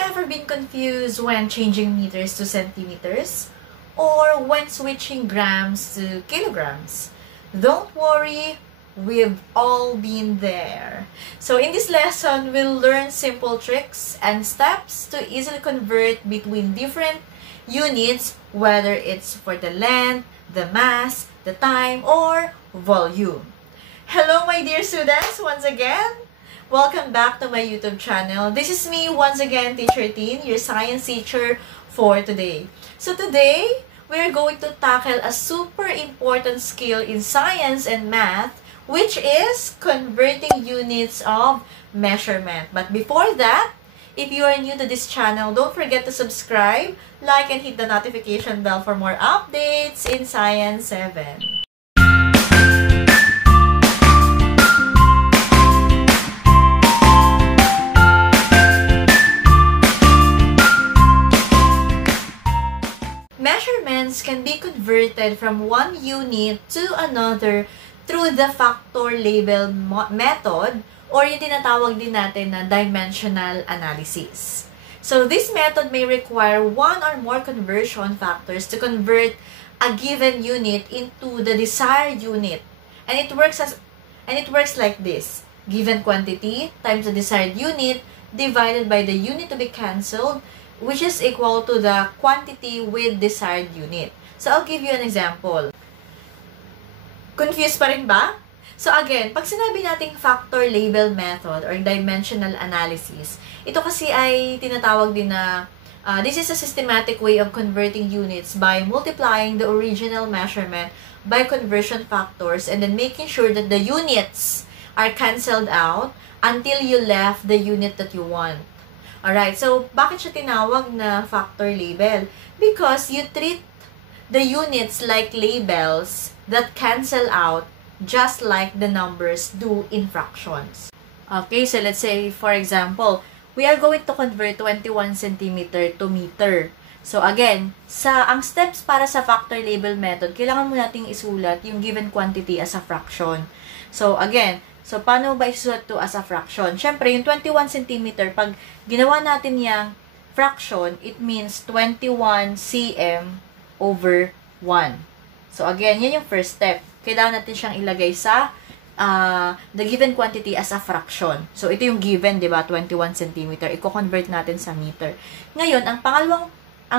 ever been confused when changing meters to centimeters or when switching grams to kilograms? Don't worry, we've all been there. So in this lesson, we'll learn simple tricks and steps to easily convert between different units, whether it's for the length, the mass, the time, or volume. Hello my dear students, once again. Welcome back to my YouTube channel. This is me once again, Teacher Teen, your science teacher for today. So today, we're going to tackle a super important skill in science and math, which is converting units of measurement. But before that, if you are new to this channel, don't forget to subscribe, like, and hit the notification bell for more updates in Science 7. Measurements can be converted from one unit to another through the factor label method or yung tinatawag din natin na dimensional analysis. So this method may require one or more conversion factors to convert a given unit into the desired unit. And it works like this. Given quantity times the desired unit divided by the unit to be cancelled, which is equal to the quantity with desired unit. So, I'll give you an example. Confused pa rin ba? So, again, pag sinabi nating factor label method or dimensional analysis, ito kasi ay tinatawag din na this is a systematic way of converting units by multiplying the original measurement by conversion factors and then making sure that the units are cancelled out until you left the unit that you want. Alright, so bakit siya tinawag na factor label? Because you treat the units like labels that cancel out just like the numbers do in fractions. Okay, so let's say, for example, we are going to convert 21 centimeter to meter. So again, ang steps para sa factor label method, kailangan mo nating isulat yung given quantity as a fraction. So again, paano ba isulat to as a fraction? Siyempre, yung 21 cm, pag ginawa natin yung fraction, it means 21 cm over 1. So, again, yan yung first step. Kailangan natin siyang ilagay sa the given quantity as a fraction. So, ito yung given, di ba? 21 cm. Iko-convert natin sa meter. Ngayon, ang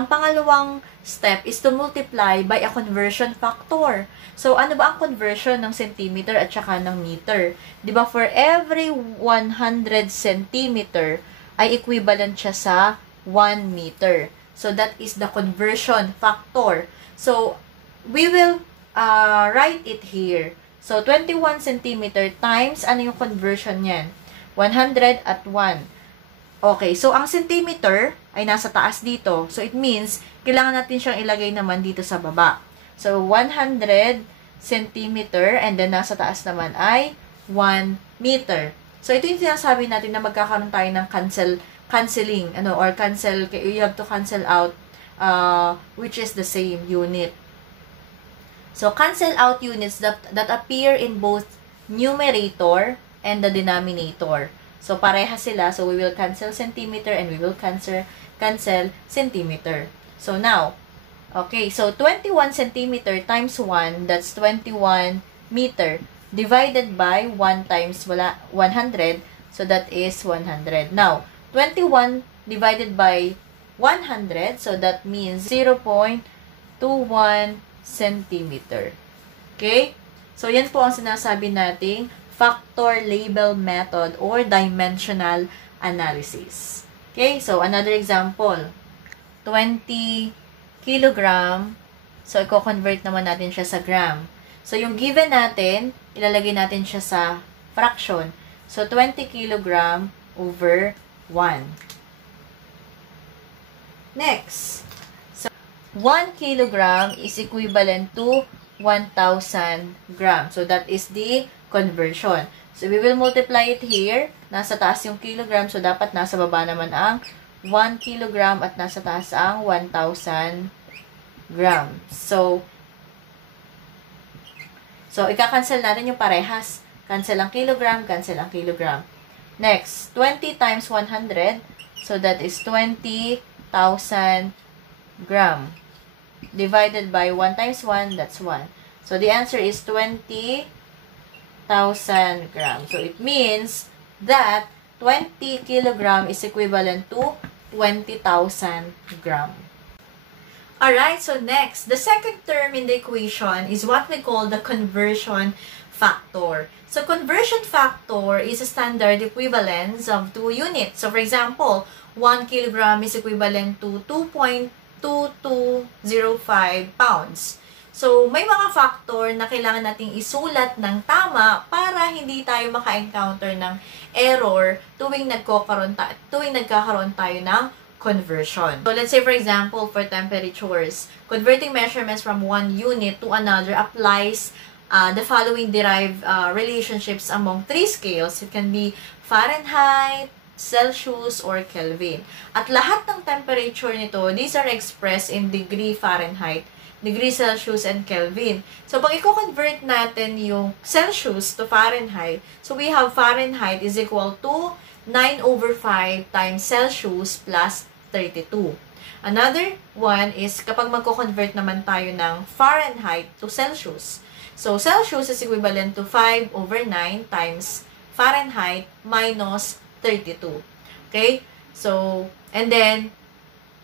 pangalawang step is to multiply by a conversion factor. So, ano ba ang conversion ng centimeter at saka ng meter? Diba, for every 100 centimeter ay equivalent siya sa 1 meter. So, that is the conversion factor. So, we will write it here. So, 21 centimeter times, ano yung conversion niyan? 100 at 1. Okay, so ang centimeter ay nasa taas dito. So, it means, kailangan natin siyang ilagay naman dito sa baba. So, 100 centimeter and then nasa taas naman ay 1 meter. So, ito yung sinasabi natin na magkakaroon tayo ng canceling, you have to cancel out which is the same unit. So, cancel out units that appear in both numerator and the denominator. So, parehas sila. So, we will cancel centimeter and we will cancel centimeter. So, now, okay. So, 21 centimeter times 1, that's 21 meter. Divided by 1 times 100, so that is 100. Now, 21 divided by 100, so that means 0.21 centimeter. Okay? So, yan po ang sinasabi nating factor label method or dimensional analysis. Okay, so another example. 20 kilogram. So, i-convert naman natin siya sa gram. So, yung given natin, ilalagay natin siya sa fraction. So, 20 kilogram over 1. Next. So, 1 kilogram is equivalent to 1,000 grams. So, that is the conversion. So, we will multiply it here. Nasa taas yung kilogram. So, dapat nasa baba naman ang 1 kilogram at nasa taas ang 1,000 grams. So, ika-cancel natin yung parehas. Cancel ang kilogram, cancel ang kilogram. Next, 20 times 100. So, that is 20,000 gram. Divided by 1 times 1, that's 1. So, the answer is 20,000 grams. So, it means that 20 kilogram is equivalent to 20,000 gram. Alright, so next, the second term in the equation is what we call the conversion factor. So, conversion factor is a standard equivalence of 2 units. So, for example, 1 kilogram is equivalent to 2.2205 pounds. So, may mga factor na kailangan nating isulat ng tama para hindi tayo maka-encounter ng error tuwing nagkakaroon tayo ng conversion. So, let's say for example, for temperatures, converting measurements from one unit to another applies the following derived relationships among 3 scales. It can be Fahrenheit, Celsius, or Kelvin. At lahat ng temperature nito, these are expressed in degree Fahrenheit, degree Celsius, and Kelvin. So, pag i-convert natin yung Celsius to Fahrenheit, so we have Fahrenheit is equal to 9/5 times Celsius plus 32. Another one is kapag magko-convert naman tayo ng Fahrenheit to Celsius. So, Celsius is equivalent to 5/9 times Fahrenheit minus 32. Okay? So, and then,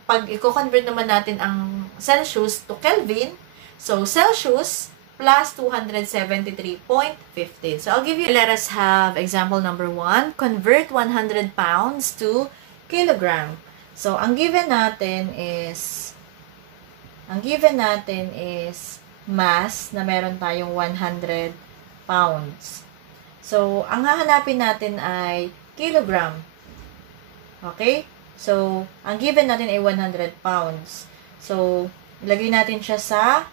pag i-convert naman natin ang Celsius to Kelvin, so, Celsius plus 273.15. So, I'll give you, let us have example number 1. Convert 100 pounds to kilogram. So, ang given natin is mass na meron tayong 100 pounds. So, ang hahanapin natin ay kilogram. Okay? So, ang given natin ay 100 pounds. So, ilagay natin siya sa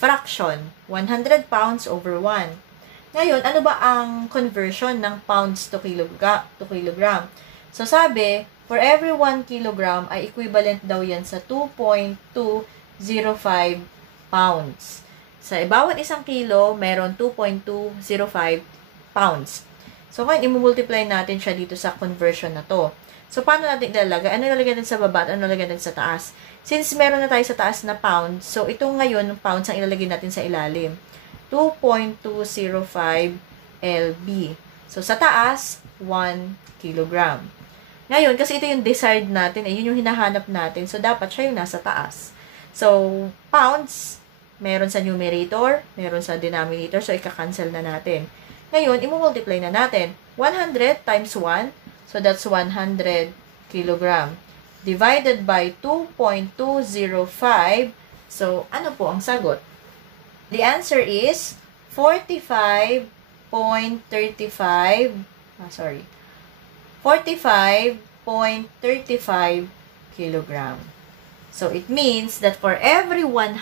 fraction. 100 pounds over 1. Ngayon, ano ba ang conversion ng pounds to kilogram? So, sabi, for every 1 kilogram ay equivalent daw yan sa 2.205 pounds. Sa bawat isang kilo, meron 2.205 pounds. So, ngayon, i-multiply natin siya dito sa conversion na to. So, paano natin ilalagay? Ano ilalagay natin sa baba at ano ilalagay natin sa taas? Since meron na tayo sa taas na pounds, so ito ngayon, pounds ang ilalagay natin sa ilalim. 2.205 lb. So, sa taas, 1 kilogram. Ngayon, kasi ito yung desired natin, yun yung hinahanap natin. So, dapat siya yung nasa taas. So, pounds, meron sa numerator, meron sa denominator. So, ika-cancel na natin. Ngayon, i-multiply na natin. 100 times 1. So, that's 100 kilogram. Divided by 2.205. So, ano po ang sagot? The answer is 45.35 kilogram. So, it means that for every 100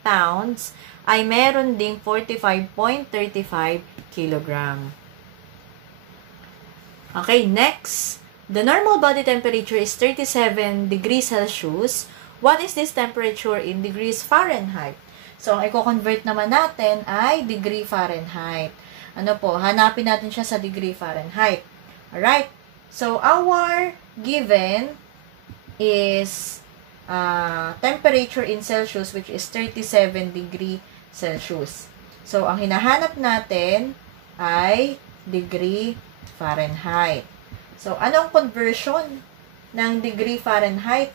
pounds, ay meron ding 45.35 kilogram. Okay, next. The normal body temperature is 37 degrees Celsius. What is this temperature in degrees Fahrenheit? So, ang i-convert naman natin ay degree Fahrenheit. Ano po? Hanapin natin siya sa degree Fahrenheit. Alright? So, our given is temperature in Celsius, which is 37 degree Celsius. So, ang hinahanap natin ay degree Fahrenheit. So, anong conversion ng degree Fahrenheit?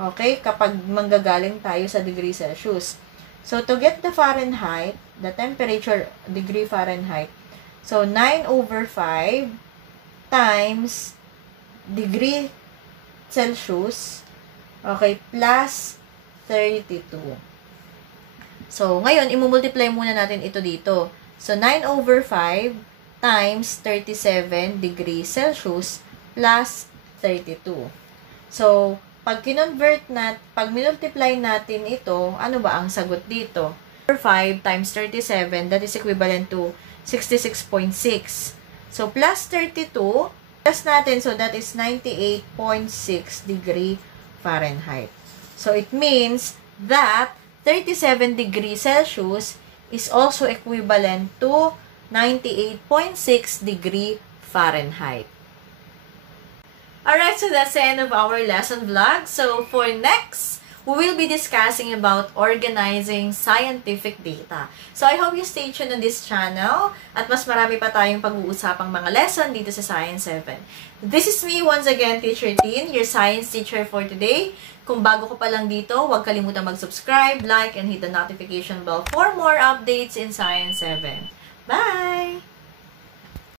Okay, kapag manggagaling tayo sa degree Celsius. So, to get the Fahrenheit, the temperature degree Fahrenheit, so 9/5 times degree Celsius, okay, plus 32. So, ngayon, imumultiply muna natin ito dito. So, 9/5 times 37 degrees Celsius plus 32. So, pag multiply natin ito, ano ba ang sagot dito? 5 times 37, that is equivalent to 66.6. So, plus 32, plus natin, so that is 98.6 degree Fahrenheit. So, it means that 37 degrees Celsius is also equivalent to 98.6 degree Fahrenheit. Alright, so that's the end of our lesson vlog. So for next, we will be discussing about organizing scientific data. So I hope you stay tuned on this channel at mas marami pa tayong pag-uusapang mga lesson dito sa Science 7. This is me once again, Teacher Tin, your science teacher for today. Kung bago ko pa lang dito, huwag kalimutan mag-subscribe, like, and hit the notification bell for more updates in Science 7. Bye!